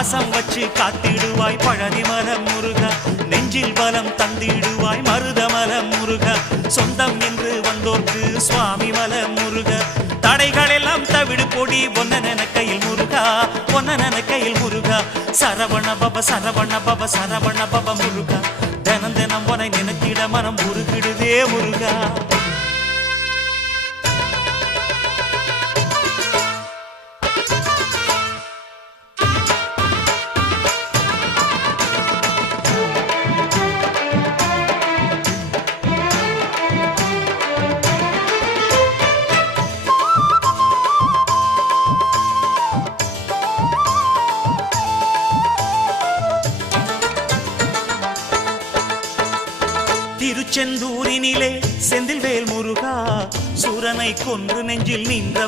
பாசம் வச்சு காத்திடுவாய் பழனிமலம் முருகா, நெஞ்சில் பலம் தந்திடுவாய் மருதமலம் முருகா, சொந்தம் என்று வந்தோர்க்கு சுவாமி மலம் முருகா, தடைகள் எல்லாம் தவிடு பொடி ஒன்னன கையில் முருகா, ஒன்னன கையில் முருகா, சரவண பப சரவண பப சரவண பப முருகா, தினம் தினம் உனை நினைத்திட மனம் உருகிடுதே முருகா. திருச்செந்தூரினிலே செந்தில்வேல் முருகா, சூரனை கொன்று நெஞ்சில் நின்ற